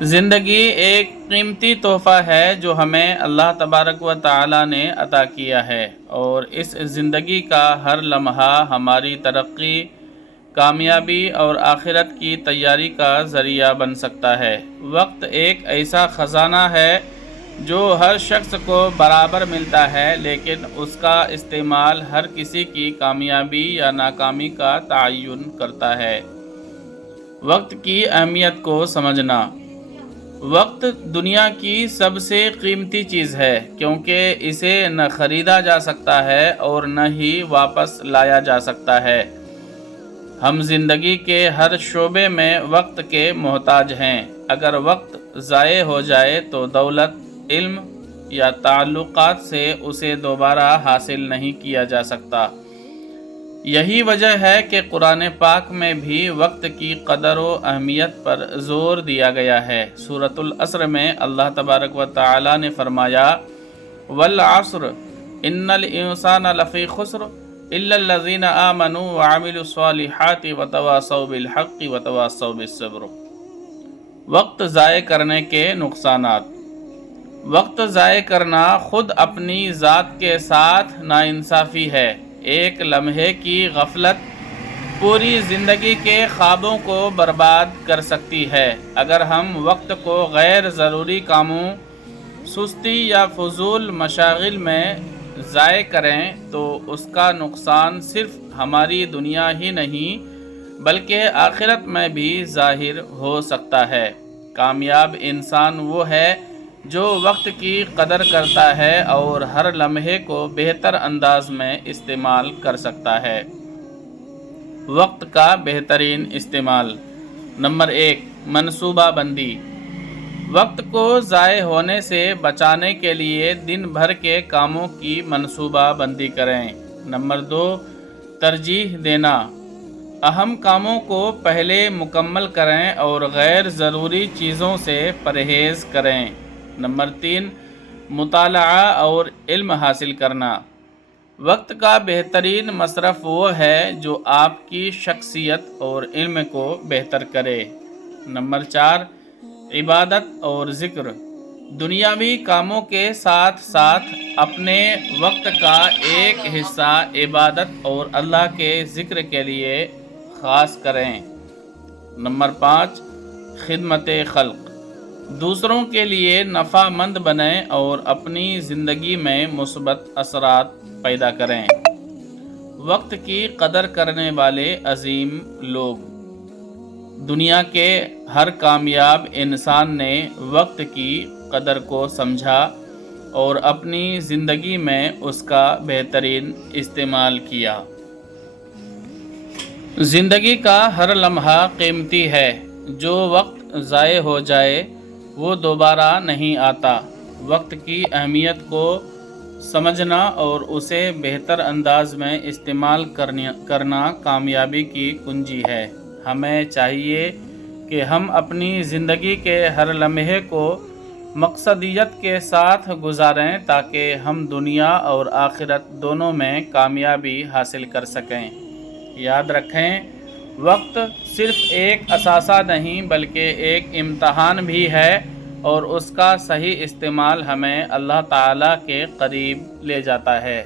زندگی ایک قیمتی تحفہ ہے جو ہمیں اللہ تبارک و تعالی نے عطا کیا ہے، اور اس زندگی کا ہر لمحہ ہماری ترقی، کامیابی اور آخرت کی تیاری کا ذریعہ بن سکتا ہے۔ وقت ایک ایسا خزانہ ہے جو ہر شخص کو برابر ملتا ہے، لیکن اس کا استعمال ہر کسی کی کامیابی یا ناکامی کا تعین کرتا ہے۔ وقت کی اہمیت کو سمجھنا۔ وقت دنیا کی سب سے قیمتی چیز ہے، کیونکہ اسے نہ خریدا جا سکتا ہے اور نہ ہی واپس لایا جا سکتا ہے۔ ہم زندگی کے ہر شعبے میں وقت کے محتاج ہیں۔ اگر وقت ضائع ہو جائے تو دولت، علم یا تعلقات سے اسے دوبارہ حاصل نہیں کیا جا سکتا۔ یہی وجہ ہے کہ قرآن پاک میں بھی وقت کی قدر و اہمیت پر زور دیا گیا ہے۔ سورۃ العصر میں اللہ تبارک و تعالی نے فرمایا، والعصر ان الانسان لفی خسر الا الذین آمنوا وعملوا الصالحات وتواصوا بالحق وتواصوا بالصبر۔ وقت ضائع کرنے کے نقصانات۔ وقت ضائع کرنا خود اپنی ذات کے ساتھ ناانصافی ہے۔ ایک لمحے کی غفلت پوری زندگی کے خوابوں کو برباد کر سکتی ہے۔ اگر ہم وقت کو غیر ضروری کاموں، سستی یا فضول مشاغل میں ضائع کریں تو اس کا نقصان صرف ہماری دنیا ہی نہیں بلکہ آخرت میں بھی ظاہر ہو سکتا ہے۔ کامیاب انسان وہ ہے جو وقت کی قدر کرتا ہے اور ہر لمحے کو بہتر انداز میں استعمال کر سکتا ہے۔ وقت کا بہترین استعمال۔ نمبر 1، منصوبہ بندی۔ وقت کو ضائع ہونے سے بچانے کے لیے دن بھر کے کاموں کی منصوبہ بندی کریں۔ نمبر 2، ترجیح دینا۔ اہم کاموں کو پہلے مکمل کریں اور غیر ضروری چیزوں سے پرہیز کریں۔ نمبر 3، مطالعہ اور علم حاصل کرنا۔ وقت کا بہترین مصرف وہ ہے جو آپ کی شخصیت اور علم کو بہتر کرے۔ نمبر 4، عبادت اور ذکر۔ دنیاوی کاموں کے ساتھ ساتھ اپنے وقت کا ایک حصہ عبادت اور اللہ کے ذکر کے لیے خاص کریں۔ نمبر 5، خدمت خلق۔ دوسروں کے لیے نفع مند بنیں اور اپنی زندگی میں مثبت اثرات پیدا کریں۔ وقت کی قدر کرنے والے عظیم لوگ۔ دنیا کے ہر کامیاب انسان نے وقت کی قدر کو سمجھا اور اپنی زندگی میں اس کا بہترین استعمال کیا۔ زندگی کا ہر لمحہ قیمتی ہے۔ جو وقت ضائع ہو جائے وہ دوبارہ نہیں آتا۔ وقت کی اہمیت کو سمجھنا اور اسے بہتر انداز میں استعمال کرنا کامیابی کی کنجی ہے۔ ہمیں چاہیے کہ ہم اپنی زندگی کے ہر لمحے کو مقصدیت کے ساتھ گزاریں تاکہ ہم دنیا اور آخرت دونوں میں کامیابی حاصل کر سکیں۔ یاد رکھیں، وقت صرف ایک اثاثہ نہیں بلکہ ایک امتحان بھی ہے، اور اس کا صحیح استعمال ہمیں اللہ تعالیٰ کے قریب لے جاتا ہے۔